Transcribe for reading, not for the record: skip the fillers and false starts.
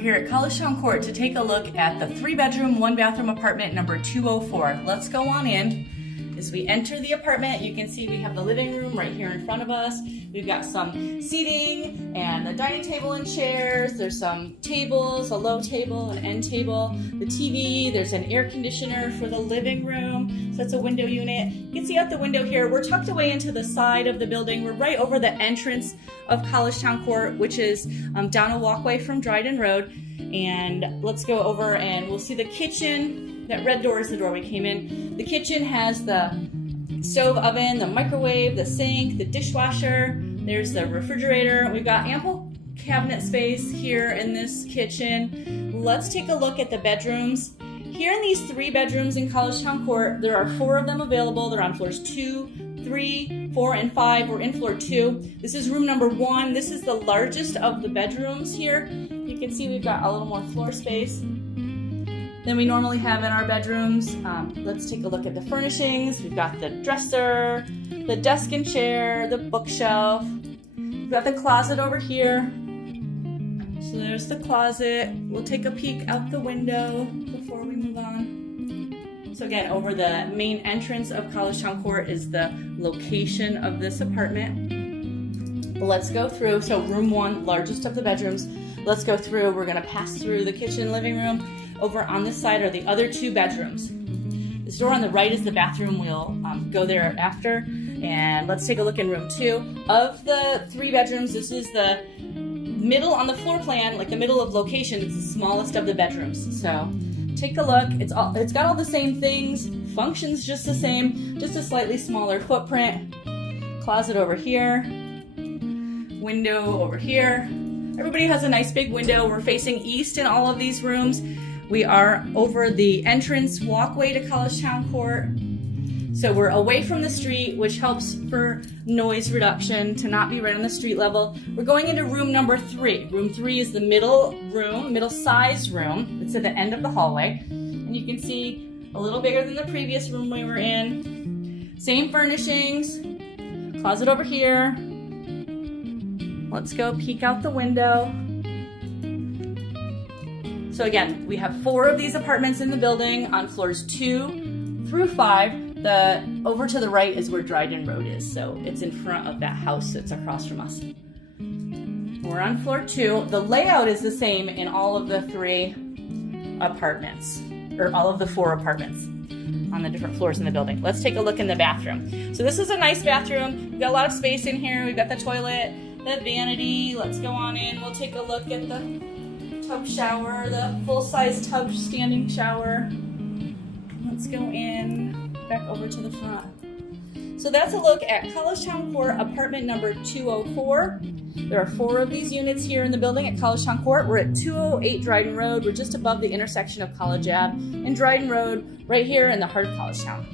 here at Collegetown Court to take a look at the 3-bedroom, 1-bathroom apartment number 204. Let's go on in. As we enter the apartment, you can see we have the living room right here in front of us. We've got some seating and a dining table and chairs. There's some tables, a low table, an end table, the TV. There's an air conditioner for the living room. So it's a window unit. You can see out the window here, we're tucked away into the side of the building. We're right over the entrance of Collegetown Court, which is down a walkway from Dryden Road. And let's go over and we'll see the kitchen. That red door is the door we came in. The kitchen has the stove oven, the microwave, the sink, the dishwasher. There's the refrigerator. We've got ample cabinet space here in this kitchen. Let's take a look at the bedrooms. Here in these 3 bedrooms in Collegetown Court, there are 4 of them available. They're on floors 2, 3, 4, and 5. We're in floor 2. This is room number 1. This is the largest of the bedrooms here. You can see we've got a little more floor space than we normally have in our bedrooms. Let's take a look at the furnishings. We've got the dresser, the desk and chair, the bookshelf. We've got the closet over here. So there's the closet. We'll take a peek out the window before we move on. So again, over the main entrance of Collegetown Court is the location of this apartment. Let's go through. So room 1, largest of the bedrooms. Let's go through. We're gonna pass through the kitchen, living room. Over on this side are the other 2 bedrooms. This door on the right is the bathroom. We'll go there after. And let's take a look in room 2. Of the 3 bedrooms, this is the middle on the floor plan, like the middle of location. It's the smallest of the bedrooms. So take a look. It's got all the same things. Functions just the same, just a slightly smaller footprint. Closet over here. Window over here. Everybody has a nice big window. We're facing east in all of these rooms. We are over the entrance walkway to Collegetown Court. So we're away from the street, which helps for noise reduction to not be right on the street level. We're going into room number 3. Room 3 is the middle room, middle-sized room. It's at the end of the hallway. And you can see a little bigger than the previous room we were in. Same furnishings. Closet over here. Let's go peek out the window. So again, we have 4 of these apartments in the building on floors 2 through 5. The over to the right is where Dryden Road is, so it's in front of that house that's across from us. We're on floor 2. The layout is the same in all of the 3 apartments, or all of the 4 apartments on the different floors in the building. Let's take a look in the bathroom. So this is a nice bathroom. We've got a lot of space in here. We've got the toilet, the vanity. Let's go on in. We'll take a look at the tub shower, the full-size tub standing shower. Let's go in, back over to the front. So that's a look at Collegetown Court apartment number 204. There are 4 of these units here in the building at Collegetown Court. We're at 208 Dryden Road. We're just above the intersection of College Ave and Dryden Road, right here in the heart of Collegetown.